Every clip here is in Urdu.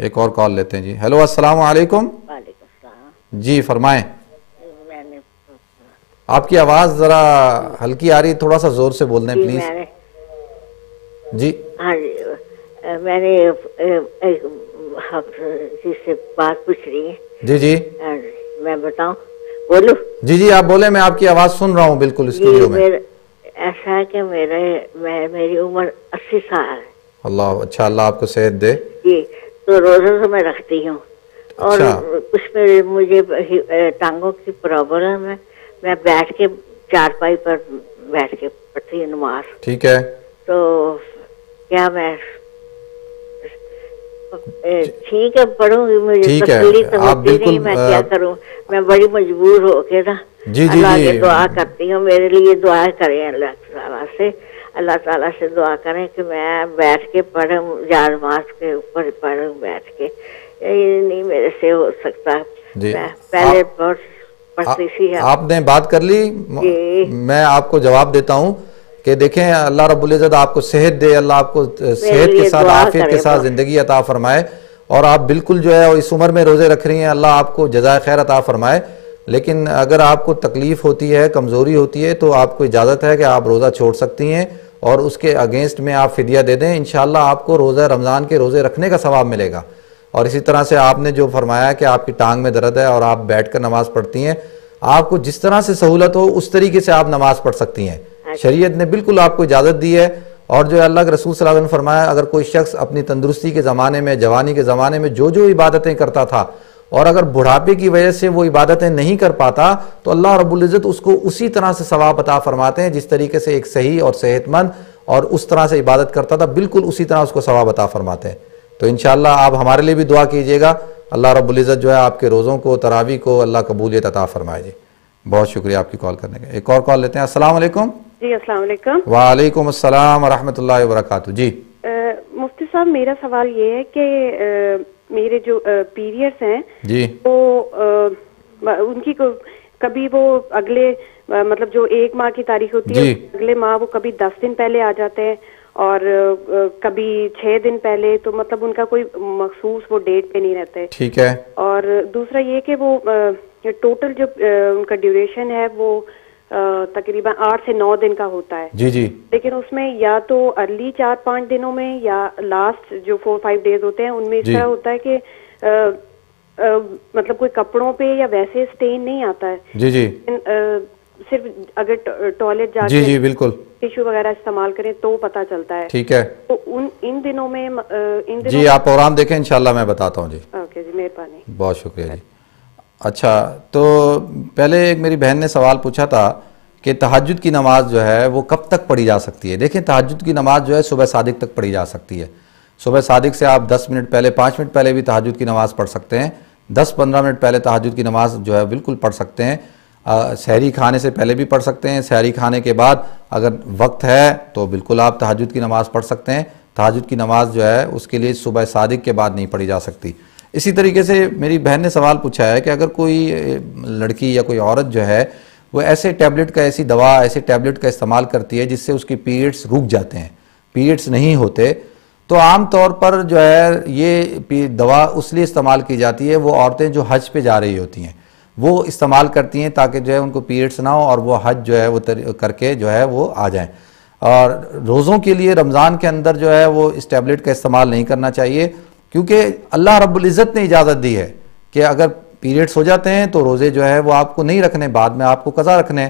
ایک اور کال لیتے ہیں جی. ہیلو السلام علیکم. وعلیکم السلام. جی فرمائیں. میں نے آپ کی آواز ذرا ہلکی آ رہی ہے, تھوڑا سا زور سے بول دیں جی پلیز. میں نے جی ہاں جی میں نے ایک جس سے بات پوچھ رہی ہے. جی جی میں بتاؤں بولو. جی جی آپ بولیں, میں آپ کی آواز سن رہا ہوں بالکل جی اسٹوڈیو میں. ایسا ہے کہ میری عمر 80 سال ہے. اللہ اچھا, اللہ آپ کو صحت دے. جی تو روزہ تو میں رکھتی ہوں, اور اچھا کچھ مجھے ٹانگوں کی پرابلم ہے. میں بیٹھ کے چارپائی پر بیٹھ کے پڑھتی ہوں نماز. ٹھیک ہے. تو کیا میں ٹھیک ہے پڑھوں گی, مجھے ٹھیک ہے تسلی تو آپ ہوتی نہیں, بالکل میں کیا کروں. میں بڑی مجبور ہو کے نا جی جی اللہ جی کے دعا کرتی ہوں, میرے لیے دعا کریں اللہ تعالیٰ سے. اللہ تعالیٰ سے دعا کریں کہ میں بیٹھ کے پڑھوں, نماز کے اوپر پڑھوں بیٹھ کے. یہ نہیں میرے سے ہو سکتا. جی میں پہلے پڑھتی تھی. آپ نے بات کر لی, جی میں آپ کو جواب دیتا ہوں کہ دیکھیں اللہ رب العزت آپ کو صحت دے, اللہ آپ کو میرے صحت کے لیے ساتھ دعا عافیت کے کریں ساتھ بس. زندگی عطا فرمائے. اور آپ بالکل جو ہے اس عمر میں روزے رکھ رہی ہیں, اللہ آپ کو جزائے خیر عطا فرمائے. لیکن اگر آپ کو تکلیف ہوتی ہے, کمزوری ہوتی ہے, تو آپ کو اجازت ہے کہ آپ روزہ چھوڑ سکتی ہیں, اور اس کے اگینسٹ میں آپ فدیہ دے دیں. انشاءاللہ آپ کو روزہ رمضان کے روزے رکھنے کا ثواب ملے گا. اور اسی طرح سے آپ نے جو فرمایا کہ آپ کی ٹانگ میں درد ہے اور آپ بیٹھ کر نماز پڑھتی ہیں, آپ کو جس طرح سے سہولت ہو اس طریقے سے آپ نماز پڑھ سکتی ہیں. شریعت نے بالکل آپ کو اجازت دی ہے. اور جو اللہ کے رسول صلی اللہ علیہ وسلم نے فرمایا, اگر کوئی شخص اپنی تندرستی کے زمانے میں, جوانی کے زمانے میں جو عبادتیں کرتا تھا, اور اگر بڑھاپے کی وجہ سے وہ عبادتیں نہیں کر پاتا, تو اللہ رب العزت اس کو اسی طرح سے ثواب عطا فرماتے ہیں جس طریقے سے ایک صحیح اور صحت مند اور اس طرح سے عبادت کرتا تھا, بالکل اسی طرح اس کو ثواب عطا فرماتے ہیں. تو انشاءاللہ آپ ہمارے لیے بھی دعا کیجئے گا, اللہ رب العزت جو ہے آپ کے روزوں کو, تراویح کو اللہ قبولیت عطا فرمائے. جی بہت شکریہ آپ کی کال کرنے کا. ایک اور کال لیتے ہیں. السلام علیکم. جی السلام علیکم. وعلیکم السلام ورحمۃ اللہ وبرکاتہ. جی مفتی صاحب, میرا سوال یہ ہے کہ میرے جو پیریڈس ہیں جی وہ ان کی کبھی وہ اگلے مطلب جو 1 ماہ کی تاریخ ہوتی ہے, اگلے ماہ وہ کبھی 10 دن پہلے آ جاتے ہیں, اور کبھی 6 دن پہلے. تو مطلب ان کا کوئی مخصوص وہ ڈیٹ پہ نہیں رہتا ہے. ٹھیک ہے. اور دوسرا یہ کہ وہ ٹوٹل جو ان کا ڈیوریشن ہے وہ تقریباً 8 سے 9 دن کا ہوتا ہے. جی جی لیکن اس میں یا تو ارلی 4-5 دنوں میں یا لاسٹ جو 4-5 ڈیز ہوتے ہیں ان میں اس طرح ہوتا ہے کہ مطلب کوئی کپڑوں پہ یا ویسے اسٹین نہیں آتا ہے. جی جی صرف اگر ٹوائلٹ جا جی کے جی بالکل ٹیشو وغیرہ استعمال کریں تو پتہ چلتا ہے. ٹھیک ہے. تو ان دنوں میں جی آپ پروگرام دیکھیں, انشاءاللہ میں بتاتا ہوں. جی اوکے جی, مہربانی, بہت شکریہ. جی اچھا, تو پہلے ایک میری بہن نے سوال پوچھا تھا کہ تہجد کی نماز جو ہے وہ کب تک پڑھی جا سکتی ہے. دیکھیں تہجد کی نماز جو ہے صبح صادق تک پڑھی جا سکتی ہے. صبح صادق سے آپ 10 منٹ پہلے, 5 منٹ پہلے بھی تہجد کی نماز پڑھ سکتے ہیں. 10-15 منٹ پہلے تہجد کی نماز جو ہے بالکل پڑھ سکتے ہیں. سحری کھانے سے پہلے بھی پڑھ سکتے ہیں. سحری کھانے کے بعد اگر وقت ہے تو بالکل آپ تہجد کی نماز پڑھ سکتے ہیں. تہجد کی نماز جو ہے اس کے لیے صبح صادق کے بعد نہیں پڑھی جا سکتی. اسی طریقے سے میری بہن نے سوال پوچھا ہے کہ اگر کوئی لڑکی یا کوئی عورت جو ہے وہ ایسے ٹیبلٹ کا, ایسی دوا, ایسے ٹیبلٹ کا استعمال کرتی ہے جس سے اس کی پیریڈز رک جاتے ہیں, پیریڈز نہیں ہوتے, تو عام طور پر جو ہے یہ دوا اس لیے استعمال کی جاتی ہے, وہ عورتیں جو حج پہ جا رہی ہوتی ہیں وہ استعمال کرتی ہیں تاکہ جو ہے ان کو پیریڈز نہ ہو اور وہ حج جو ہے وہ کر کے جو ہے وہ آ جائیں. اور روزوں کے لیے رمضان کے اندر جو ہے وہ اس ٹیبلٹ کا استعمال نہیں کرنا چاہیے, کیونکہ اللہ رب العزت نے اجازت دی ہے کہ اگر پیریڈز ہو جاتے ہیں تو روزے جو ہے وہ آپ کو نہیں رکھنے, بعد میں آپ کو قضا رکھنے,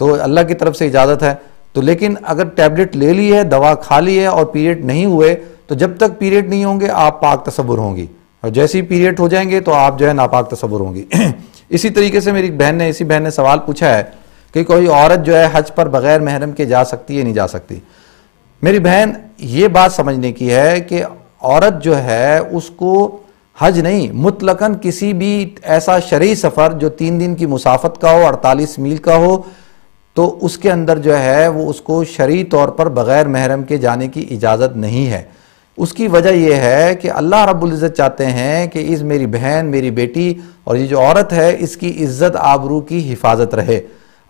تو اللہ کی طرف سے اجازت ہے. تو لیکن اگر ٹیبلٹ لے لی ہے, دوا کھا لی ہے اور پیریڈ نہیں ہوئے, تو جب تک پیریڈ نہیں ہوں گے آپ پاک تصور ہوں گی, اور جیسے ہی پیریڈ ہو جائیں گے تو آپ جو ہے ناپاک تصور ہوں گی. اسی طریقے سے اسی بہن نے سوال پوچھا ہے کہ کوئی عورت جو ہے حج پر بغیر محرم کے جا سکتی ہے نہیں جا سکتی. میری بہن یہ بات سمجھنے کی ہے کہ عورت جو ہے اس کو حج نہیں, مطلقاً کسی بھی ایسا شرعی سفر جو 3 دن کی مسافت کا ہو, 48 میل کا ہو, تو اس کے اندر جو ہے وہ اس کو شرعی طور پر بغیر محرم کے جانے کی اجازت نہیں ہے. اس کی وجہ یہ ہے کہ اللہ رب العزت چاہتے ہیں کہ اس میری بہن, میری بیٹی اور یہ جو عورت ہے اس کی عزت آبرو کی حفاظت رہے.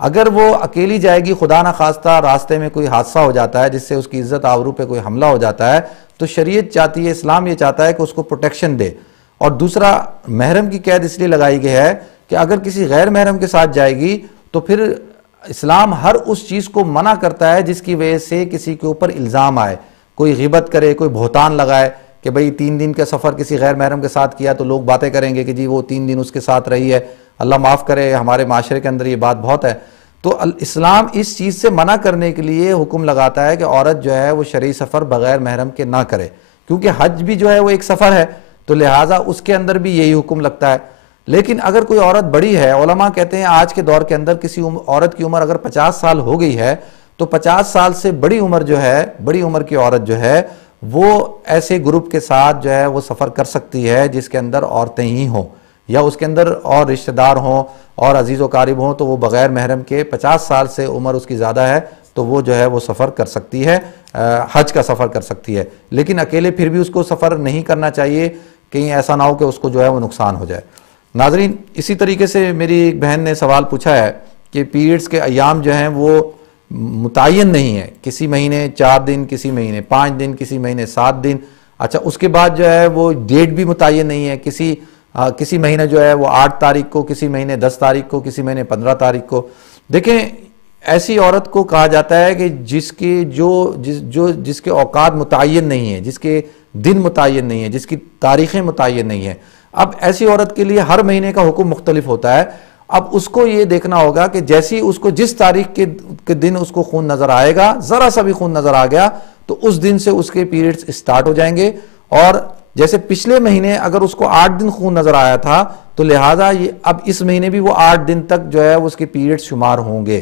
اگر وہ اکیلی جائے گی، خدا نہ خواستہ راستے میں کوئی حادثہ ہو جاتا ہے جس سے اس کی عزت آبرو پہ کوئی حملہ ہو جاتا ہے، تو شریعت چاہتی ہے، اسلام یہ چاہتا ہے کہ اس کو پروٹیکشن دے. اور دوسرا، محرم کی قید اس لیے لگائی گئی ہے کہ اگر کسی غیر محرم کے ساتھ جائے گی تو پھر اسلام ہر اس چیز کو منع کرتا ہے جس کی وجہ سے کسی کے اوپر الزام آئے، کوئی غیبت کرے، کوئی بہتان لگائے کہ بھئی 3 دن کا سفر کسی غیر محرم کے ساتھ کیا تو لوگ باتیں کریں گے کہ جی وہ 3 دن اس کے ساتھ رہی ہے. اللہ معاف کرے، ہمارے معاشرے کے اندر یہ بات بہت ہے. تو اسلام اس چیز سے منع کرنے کے لیے حکم لگاتا ہے کہ عورت جو ہے وہ شرعی سفر بغیر محرم کے نہ کرے، کیونکہ حج بھی جو ہے وہ ایک سفر ہے، تو لہٰذا اس کے اندر بھی یہی حکم لگتا ہے. لیکن اگر کوئی عورت بڑی ہے، علماء کہتے ہیں آج کے دور کے اندر کسی عورت کی عمر اگر 50 سال ہو گئی ہے تو 50 سال سے بڑی عمر جو ہے، بڑی عمر کی عورت جو ہے وہ ایسے گروپ کے ساتھ جو ہے وہ سفر کر سکتی ہے جس کے اندر عورتیں ہی ہوں یا اس کے اندر اور رشتہ دار ہوں اور عزیز و قارب ہوں، تو وہ بغیر محرم کے 50 سال سے عمر اس کی زیادہ ہے تو وہ جو ہے وہ سفر کر سکتی ہے، حج کا سفر کر سکتی ہے. لیکن اکیلے پھر بھی اس کو سفر نہیں کرنا چاہیے، کہیں ایسا نہ ہو کہ اس کو جو ہے وہ نقصان ہو جائے. ناظرین، اسی طریقے سے میری ایک بہن نے سوال پوچھا ہے کہ پیریڈز کے ایام جو ہیں وہ متعین نہیں ہے، کسی مہینے 4 دن، کسی مہینے 5 دن، کسی مہینے 7 دن. اچھا، اس کے بعد جو ہے وہ ڈیٹ بھی متعین نہیں ہے، کسی مہینے جو ہے وہ 8 تاریخ کو، کسی مہینے 10 تاریخ کو، کسی مہینے 15 تاریخ کو. دیکھیں، ایسی عورت کو کہا جاتا ہے کہ جس کے اوقات متعین نہیں ہیں، جس کے دن متعین نہیں ہیں، جس کی تاریخیں متعین نہیں ہیں. اب ایسی عورت کے لیے ہر مہینے کا حکم مختلف ہوتا ہے. اب اس کو یہ دیکھنا ہوگا کہ جیسی اس کو جس تاریخ کے دن اس کو خون نظر آئے گا، ذرا سا بھی خون نظر آ گیا تو اس دن سے اس کے پیریڈز اسٹارٹ ہو جائیں گے. اور جیسے پچھلے مہینے اگر اس کو 8 دن خون نظر آیا تھا تو لہٰذا اب اس مہینے بھی وہ 8 دن تک جو ہے اس کے پیریڈز شمار ہوں گے.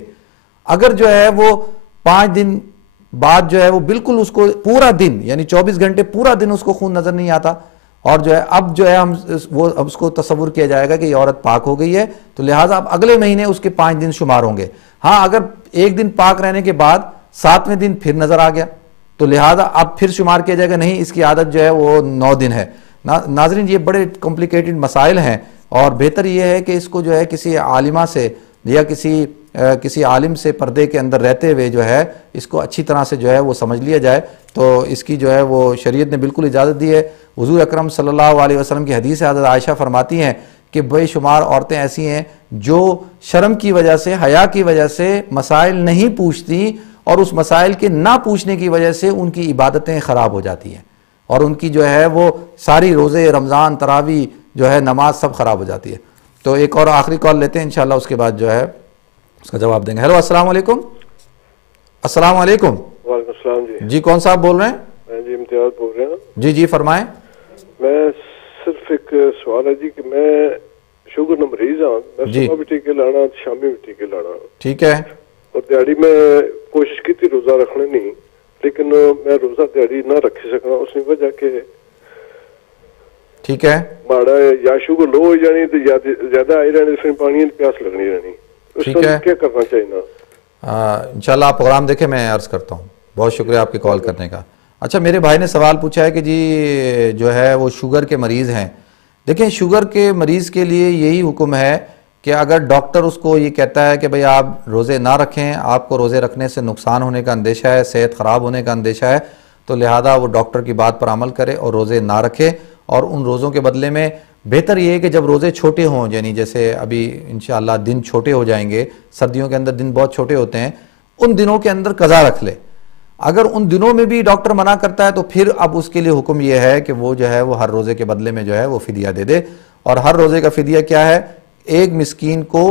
اگر جو ہے وہ 5 دن بعد جو ہے وہ بالکل اس کو پورا دن، یعنی 24 گھنٹے پورا دن اس کو خون نظر نہیں آتا، اور جو ہے اب جو ہے اس کو تصور کیا جائے گا کہ یہ عورت پاک ہو گئی ہے، تو لہٰذا اب اگلے مہینے اس کے 5 دن شمار ہوں گے. ہاں، اگر 1 دن پاک رہنے کے بعد 7ویں دن پھر نظر آ گیا تو لہٰذا اب پھر شمار کیا جائے گا، نہیں، اس کی عادت جو ہے وہ 9 دن ہے. ناظرین، یہ بڑے کمپلیکیٹڈ مسائل ہیں اور بہتر یہ ہے کہ اس کو جو ہے کسی عالمہ سے یا کسی عالم سے پردے کے اندر رہتے ہوئے جو ہے اس کو اچھی طرح سے جو ہے وہ سمجھ لیا جائے. تو اس کی جو ہے وہ شریعت نے بالکل اجازت دی ہے. حضور اکرم صلی اللہ علیہ وسلم کی حدیث ہے، حضرت عائشہ فرماتی ہیں کہ بے شمار عورتیں ایسی ہیں جو شرم کی وجہ سے، حیا کی وجہ سے مسائل نہیں پوچھتی، اور اس مسائل کے نہ پوچھنے کی وجہ سے ان کی عبادتیں خراب ہو جاتی ہیں اور ان کی جو ہے وہ ساری روزے، رمضان، تراویح جو ہے، نماز سب خراب ہو جاتی ہے. تو ایک اور آخری کال لیتے ہیں، انشاءاللہ اس کے بعد جو ہے اس کا جواب دیں گے. ہیلو، السلام علیکم. السلام علیکم. وعلیکم السلام. جی، کون صاحب بول رہے ہیں؟ میں جی امتیاز بول رہا ہوں. جی فرمائیں. میں صرف ایک سوال ہے جی کہ میں شوگر نہ مریض ہوں، میں صبح بھی ٹیکے لانا، شامی بھی ٹیکے لانا. ٹھیک ہے. اور دیہڑی میں کوشش کی تھی روزہ رکھنے نہیں، لیکن میں روزہ دیہڑی نہ رکھ سکنا، اس کی وجہ کہ ٹھیک ہے ماڑا یا شوگر لو ہو جانی تو زیادہ آئی رہنی، پھر پانی پیاس لگنی رہنی. ٹھیک ہے، کیا کرنا چاہیے؟ انشاءاللہ آپ پروگرام دیکھیں، میں عرض کرتا ہوں. بہت شکریہ آپ کی کال کرنے کا. اچھا، میرے بھائی نے سوال پوچھا ہے کہ جی جو ہے وہ شوگر کے مریض ہیں. دیکھیں، شوگر کے مریض کے لیے یہی حکم ہے کہ اگر ڈاکٹر اس کو یہ کہتا ہے کہ بھئی آپ روزے نہ رکھیں، آپ کو روزے رکھنے سے نقصان ہونے کا اندیشہ ہے، صحت خراب ہونے کا اندیشہ ہے، تو لہذا وہ ڈاکٹر کی بات پر عمل کرے اور روزے نہ رکھے. اور ان روزوں کے بدلے میں بہتر یہ ہے کہ جب روزے چھوٹے ہوں، یعنی جیسے ابھی انشاءاللہ دن چھوٹے ہو جائیں گے، سردیوں کے اندر دن بہت چھوٹے ہوتے ہیں، ان دنوں کے اندر قضا رکھ لے. اگر ان دنوں میں بھی ڈاکٹر منع کرتا ہے تو پھر اب اس کے لیے حکم یہ ہے کہ وہ جو ہے وہ ہر روزے کے بدلے میں جو ہے وہ فدیہ دے دے. اور ہر روزے کا فدیہ کیا ہے؟ 1 مسکین کو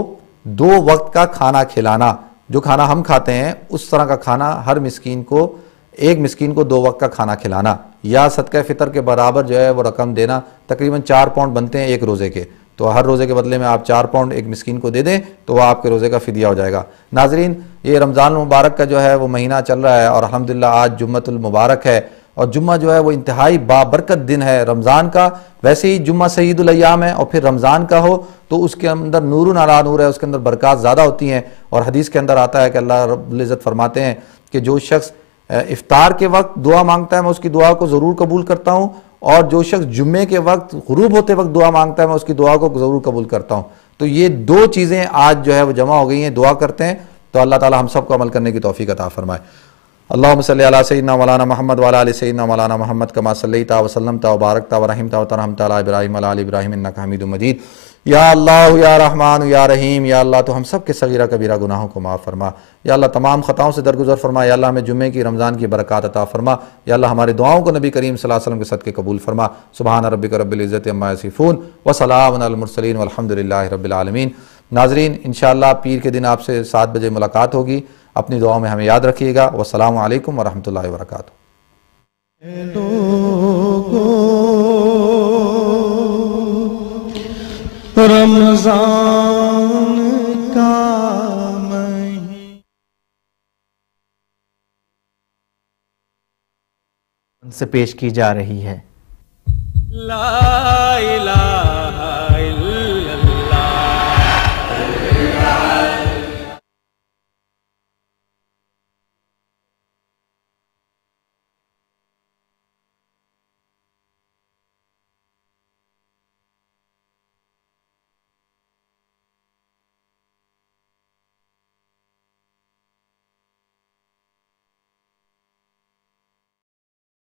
2 وقت کا کھانا کھلانا. جو کھانا ہم کھاتے ہیں اس طرح کا کھانا ہر مسکین کو، 1 مسکین کو 2 وقت کا کھانا کھلانا، یا صدقہ فطر کے برابر جو ہے وہ رقم دینا. تقریباً 4 پاؤنڈ بنتے ہیں 1 روزے کے، تو ہر روزے کے بدلے میں آپ 4 پاؤنڈ 1 مسکین کو دے دیں تو وہ آپ کے روزے کا فدیہ ہو جائے گا. ناظرین، یہ رمضان المبارک کا جو ہے وہ مہینہ چل رہا ہے اور الحمدللہ آج جمعۃ المبارک ہے، اور جمعہ جو ہے وہ انتہائی بابرکت دن ہے رمضان کا. ویسے ہی جمعہ سید الایام ہے، اور پھر رمضان کا ہو تو اس کے اندر نور علی نور ہے، اس کے اندر برکات زیادہ ہوتی ہیں. اور حدیث کے اندر آتا ہے کہ اللہ رب العزت فرماتے ہیں کہ جو شخص افطار کے وقت دعا مانگتا ہے میں اس کی دعا کو ضرور قبول کرتا ہوں، اور جو شخص جمعے کے وقت غروب ہوتے وقت دعا مانگتا ہے میں اس کی دعا کو ضرور قبول کرتا ہوں. تو یہ دو چیزیں آج جو ہے وہ جمع ہو گئی ہیں. دعا کرتے ہیں تو اللہ تعالی ہم سب کو عمل کرنے کی توفیق عطا فرمائے. اللہم صلی علی سیدنا مولانا محمد وعلی آل سیدنا مولانا محمد کما صلیت وسلمت وبارکت ورحمت وترحمت علی ابراہیم وعلی آل ابراہیم انک حمید مجید. یا اللہ یا رحمان یا رحیم، یا اللہ تو ہم سب کے صغیرہ کبیرہ گناہوں کو معاف فرما. یا اللہ تمام خطاؤں سے درگزر فرما. یا اللہ ہمیں جمعے کی رمضان کی برکات عطا فرما. یا اللہ ہماری دعاؤں کو نبی کریم صلی اللہ علیہ وسلم کے صدقے قبول فرما. سبحان ربک رب العزت عما یصفون وسلام علی المرسلین والحمد للہ رب العالمین. ناظرین انشاءاللہ پیر کے دن آپ سے 7 بجے ملاقات ہوگی. اپنی دعاؤں میں ہمیں یاد رکھیے گا. والسلام علیکم ورحمۃ اللہ وبرکاتہ. رمضان کا سے پیش کی جا رہی ہے.